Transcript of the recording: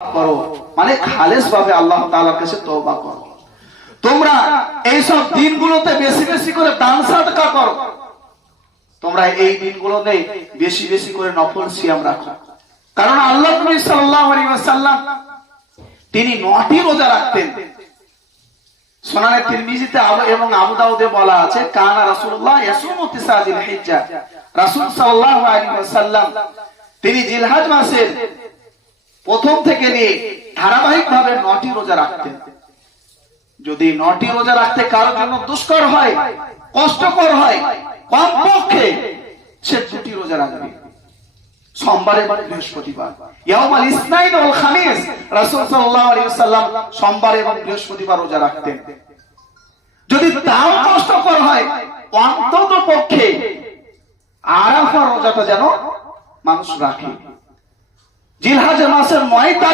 করো, মানে খালেস ভাবে আল্লাহ তাআলার কাছে তওবা করো। তোমরা এইসব দিনগুলোতে বেশি বেশি করে দান সাদকা করো। তোমরা এই দিনগুলোতে বেশি বেশি করে নফল সিয়াম রাখো। কারণ আল্লাহ নবী সাল্লাল্লাহু আলাইহি ওয়াসাল্লাম তিনি 9টি রোজা রাখতেন। সুনানে তিরমিজিতে এবং আবু দাউদে বলা আছে, কানা রাসূলুল্লাহ ইয়াসুমু তিসা জিলহিজ্জা। রাসূল সাল্লাল্লাহু আলাইহি ওয়াসাল্লাম তিনি জিলহজ মাসের প্রথম থেকে নিয়ে ধারাবাহিকভাবে 9টি রোজা রাখতেন। যদি 9টি রোজা রাখতে কারোর জন্য দুষ্কর হয়, কষ্টকর হয়, কমপক্ষে সে 2টি রোজা রাখবে, সোমবার এবং বৃহস্পতিবার। ইয়াউমাল ইসনাইন ওয়াল খামিস, রাসূল সাল্লাল্লাহু আলাইহি ওয়াসাল্লাম সোমবার এবং বৃহস্পতিবার রোজা রাখতেন। যদি তাও কষ্টকর হয়, অন্তত পক্ষে আরাফার রোজাটা যেন মানুষ রাখে। জিলহজ মাসের 9 তারিখ